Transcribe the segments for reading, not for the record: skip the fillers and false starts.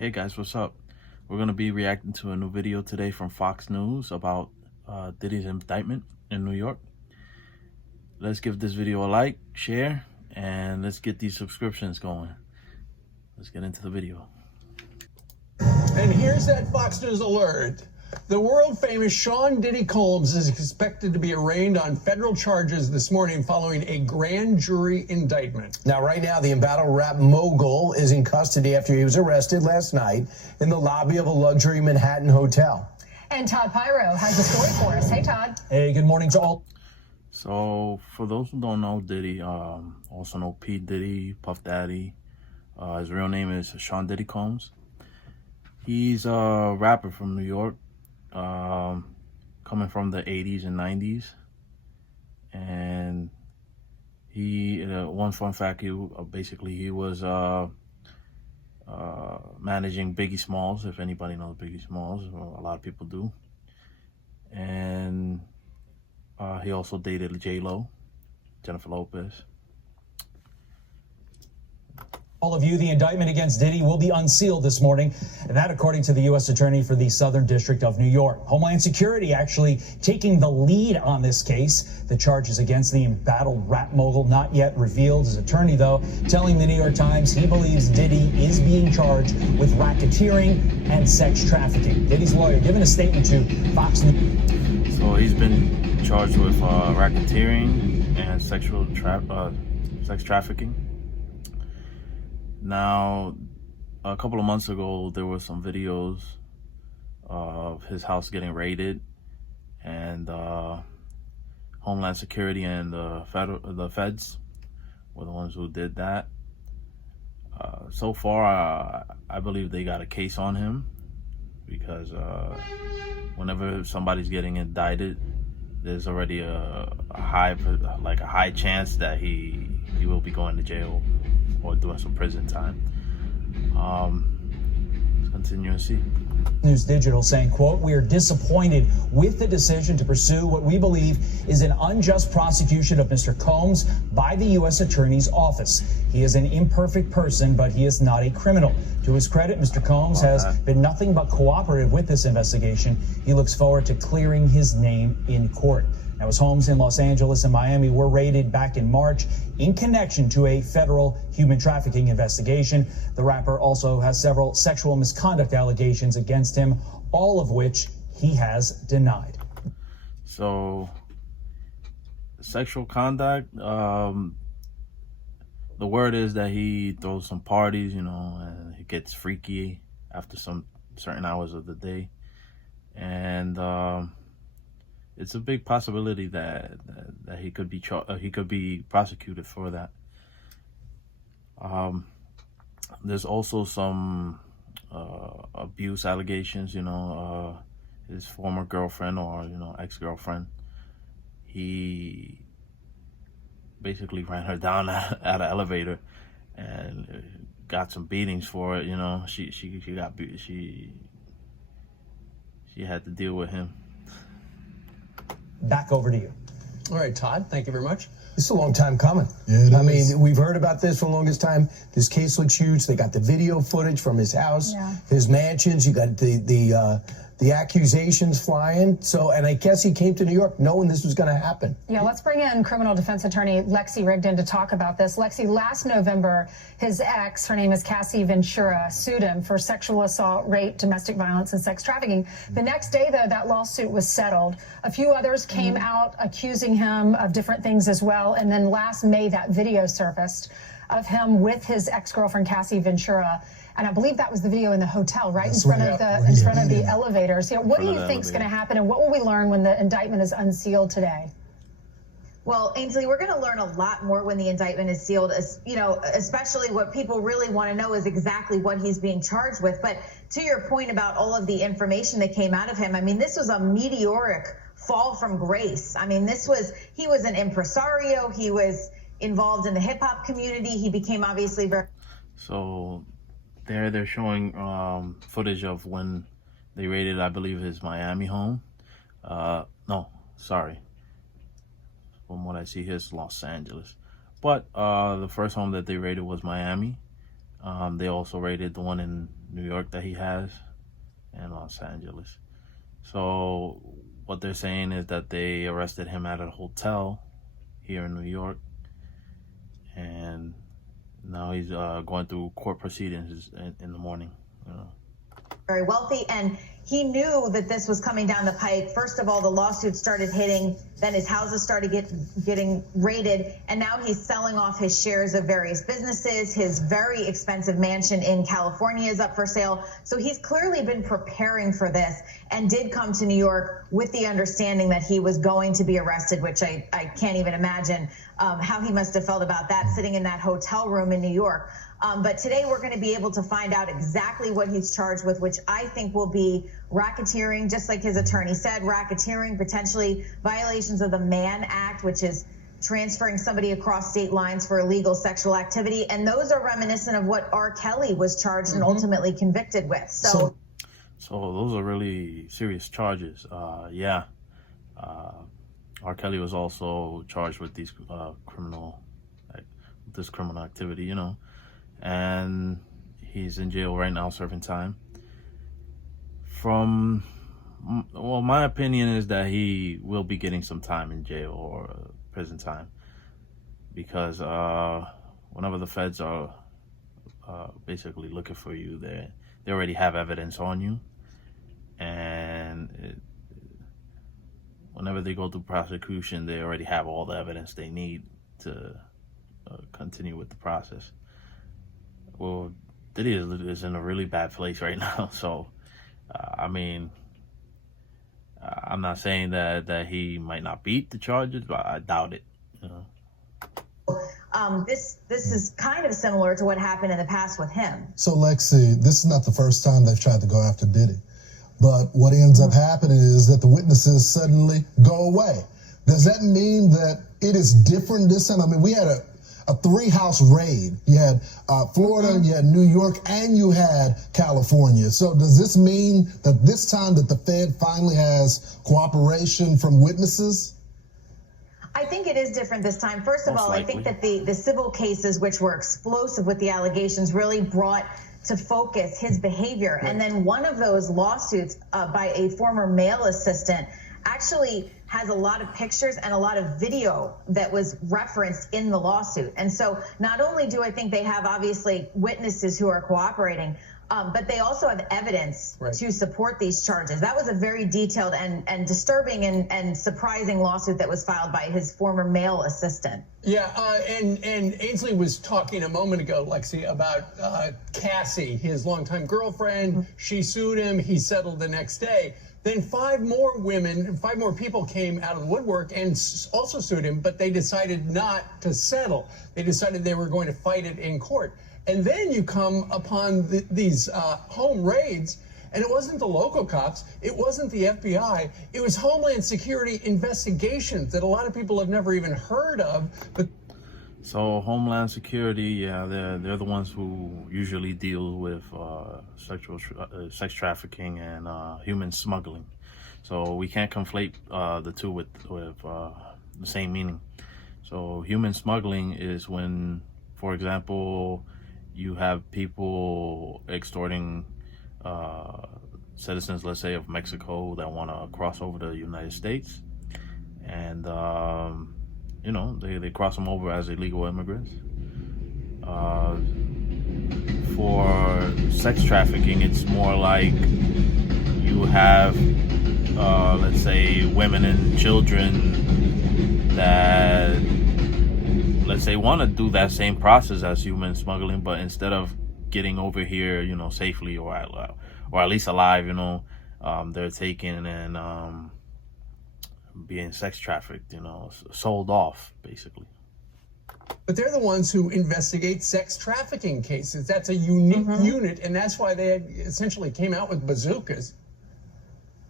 Hey guys, what's up? We're going to be reacting to a new video today from Fox News about Diddy's indictment in New York. Let's give this video a like, share, and let's get these subscriptions going. Let's get into the video. And here's that Fox News alert. The world-famous Sean Diddy Combs is expected to be arraigned on federal charges this morning following a grand jury indictment. Now, right now, the embattled rap mogul is in custody after he was arrested last night in the lobby of a luxury Manhattan hotel. And Todd Pyro has a story for us. Hey, Todd. Hey, good morning to all. So, for those who don't know Diddy, also know P. Diddy, Puff Daddy. His real name is Sean Diddy Combs. He's a rapper from New York. Coming from the 80s and 90s, and he one fun fact, he was managing Biggie Smalls, if anybody knows Biggie Smalls. Well, a lot of people do. And he also dated J-Lo, Jennifer Lopez. All of you, the indictment against Diddy will be unsealed this morning, and that according to the U.S. Attorney for the Southern District of New York. Homeland Security actually taking the lead on this case. The charges against the embattled rap mogul not yet revealed. His attorney, though, telling the New York Times he believes Diddy is being charged with racketeering and sex trafficking. Diddy's lawyer giving a statement to Fox News. So he's been charged with racketeering and sex trafficking. Now, a couple of months ago, there were some videos of his house getting raided, and Homeland Security and the feds were the ones who did that. So far, I believe they got a case on him, because whenever somebody's getting indicted, there's already a high chance that he will be going to jail or doing some prison time. Let's continue and see. News Digital saying, quote, "We are disappointed with the decision to pursue what we believe is an unjust prosecution of Mr. Combs by the U.S. Attorney's Office. He is an imperfect person, but he is not a criminal. To his credit, Mr. Combs has been nothing but cooperative with this investigation. He looks forward to clearing his name in court." Now, his homes in Los Angeles and Miami were raided back in March in connection to a federal human trafficking investigation. The rapper also has several sexual misconduct allegations against him, all of which he has denied. So, sexual conduct, the word is that he throws some parties, and he gets freaky after some certain hours of the day. And it's a big possibility that he could be prosecuted for that. There's also some abuse allegations. His former girlfriend or ex-girlfriend, he basically ran her down at an elevator and got some beatings for it. She had to deal with him. Back over to you. All right, Todd, thank you very much. This is a long time coming. Yeah, I mean, we've heard about this for the longest time. This case looks huge. They got the video footage from his house, his mansions. You got the accusations flying. So, and I guess he came to New York knowing this was going to happen. Yeah, let's bring in criminal defense attorney Lexi Rigdon to talk about this. Lexi, last November, his ex, her name is Cassie Ventura, sued him for sexual assault, rape, domestic violence, and sex trafficking. The next day, though, that lawsuit was settled. A few others came out accusing him of different things as well. And then last May, that video surfaced of him with his ex-girlfriend, Cassie Ventura. And I believe that was the video in the hotel, right? In front of the elevators. What do you think is going to happen, and what will we learn when the indictment is unsealed today? Well, Ainsley, we're going to learn a lot more when the indictment is sealed, especially what people really want to know is exactly what he's being charged with. But to your point about all of the information that came out of him, I mean, this was a meteoric fall from grace. I mean, he was an impresario. He was involved in the hip hop community. He became obviously very... So they're showing footage of when they raided, I believe, his Miami home. No, sorry. From what I see, his Los Angeles. But the first home that they raided was Miami. They also raided the one in New York that he has, and Los Angeles. So what they're saying is that they arrested him at a hotel here in New York, and now he's going through court proceedings in the morning. Very wealthy, and he knew that this was coming down the pike. First of all, the lawsuits started hitting, then his houses started getting raided, and now he's selling off his shares of various businesses. His very expensive mansion in California is up for sale. So he's clearly been preparing for this and did come to New York with the understanding that he was going to be arrested, which I can't even imagine how he must have felt about that, sitting in that hotel room in New York. But today we're going to be able to find out exactly what he's charged with, which I think will be racketeering, just like his attorney said, racketeering, potentially violations of the Mann Act, which is transferring somebody across state lines for illegal sexual activity. And those are reminiscent of what R. Kelly was charged and ultimately convicted with. So those are really serious charges. R. Kelly was also charged with these criminal activity, and he's in jail right now serving time. My opinion is that he will be getting some time in jail or prison time, because whenever the feds are basically looking for you, they already have evidence on you, and whenever they go through prosecution, they already have all the evidence they need to continue with the process. Well, Diddy is in a really bad place right now. So, I'm not saying that he might not beat the charges, but I doubt it. This is kind of similar to what happened in the past with him. So, Lexi, this is not the first time they've tried to go after Diddy. But what ends up happening is that the witnesses suddenly go away. Does that mean that it is different this time? I mean, we had a 3-house raid. You had Florida, you had New York, and you had California. So does this mean that this time that the Fed finally has cooperation from witnesses? I think it is different this time. First of all, I think that the civil cases, which were explosive with the allegations, really brought to focus his behavior. And then one of those lawsuits by a former male assistant actually has a lot of pictures and a lot of video that was referenced in the lawsuit. And so not only do I think they have obviously witnesses who are cooperating, but they also have evidence to support these charges. That was a very detailed and disturbing and surprising lawsuit that was filed by his former male assistant. Yeah, and Ainsley was talking a moment ago, Lexi, about Cassie, his longtime girlfriend. She sued him. He settled the next day. Then 5 more people came out of the woodwork and also sued him, but they decided not to settle. They decided they were going to fight it in court. And then you come upon these home raids, and it wasn't the local cops, it wasn't the FBI, it was Homeland Security investigations that a lot of people have never even heard of. But so Homeland Security, they're the ones who usually deal with sex trafficking and human smuggling. So we can't conflate the two with the same meaning. So human smuggling is when, for example, you have people extorting citizens, let's say, of Mexico that want to cross over to the United States, and they cross them over as illegal immigrants. For sex trafficking, it's more like you have, let's say, women and children that, let's say, want to do that same process as human smuggling, but instead of getting over here, safely or at least alive, they're taken and being sex trafficked, sold off, basically. But they're the ones who investigate sex trafficking cases. That's a unique unit, and that's why they essentially came out with bazookas.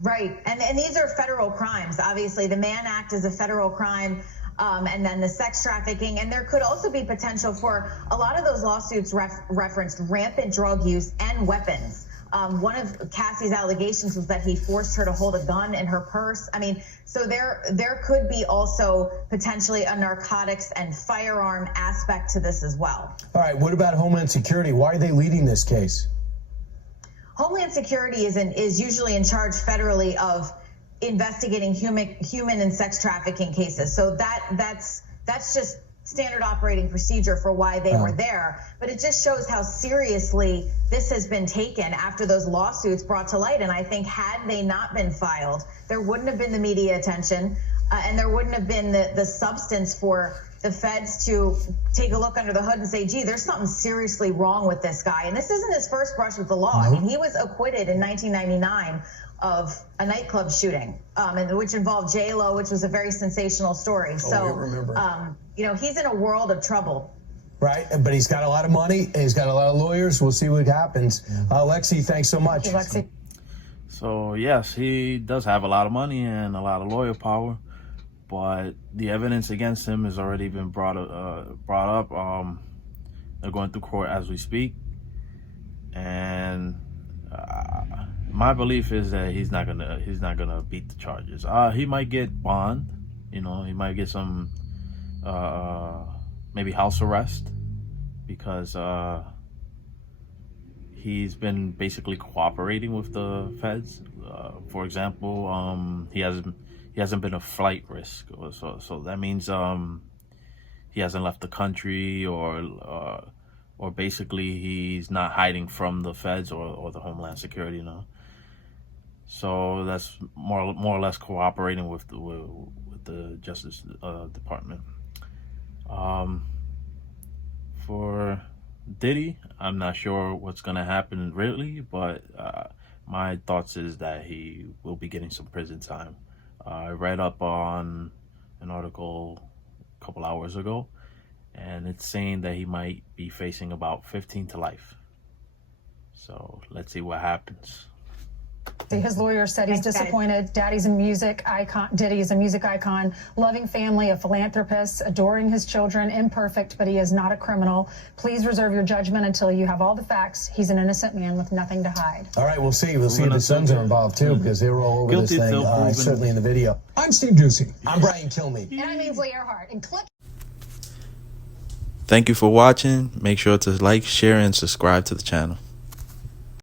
Right, and these are federal crimes. Obviously, the Mann Act is a federal crime. And then the sex trafficking, and there could also be potential for a lot of those lawsuits referenced rampant drug use and weapons. One of Cassie's allegations was that he forced her to hold a gun in her purse. I mean, so there could be also potentially a narcotics and firearm aspect to this as well. All right, what about Homeland Security? Why are they leading this case? Homeland Security is usually in charge federally of investigating human and sex trafficking cases. So that's just standard operating procedure for why they were there. But it just shows how seriously this has been taken after those lawsuits brought to light. And I think had they not been filed, there wouldn't have been the media attention and there wouldn't have been the substance for the feds to take a look under the hood and say, gee, there's something seriously wrong with this guy. And this isn't his first brush with the law. I mean, he was acquitted in 1999 of a nightclub shooting, which involved J-Lo, which was a very sensational story. You know, he's in a world of trouble. Right, but he's got a lot of money, and he's got a lot of lawyers. We'll see what happens. Lexi, thanks so much. Thank you, Lexi. So yes, he does have a lot of money and a lot of lawyer power, but the evidence against him has already been brought up. They're going through court as we speak, and my belief is that he's not gonna beat the charges. He might get bond, you know, he might get some maybe house arrest because he's been basically cooperating with the feds. For example, he hasn't been a flight risk, so that means he hasn't left the country, or basically he's not hiding from the feds or the Homeland Security, you know. So that's more or less cooperating with the Justice Department. For Diddy, I'm not sure what's gonna happen really, but my thoughts is that he will be getting some prison time. I read up on an article a couple hours ago, and it's saying that he might be facing about 15 to life. So let's see what happens. His lawyer said he's disappointed. Diddy's a music icon, loving family, a philanthropist, adoring his children, imperfect, but he is not a criminal. Please reserve your judgment until you have all the facts. He's an innocent man with nothing to hide. All right, we'll see. We'll see if his sons are involved too, because they were all over this thing, certainly in the video. I'm Steve Ducey. I'm Brian Kilmeade. And I'm Ainsley Earhart. And click. Thank you for watching. Make sure to like, share, and subscribe to the channel.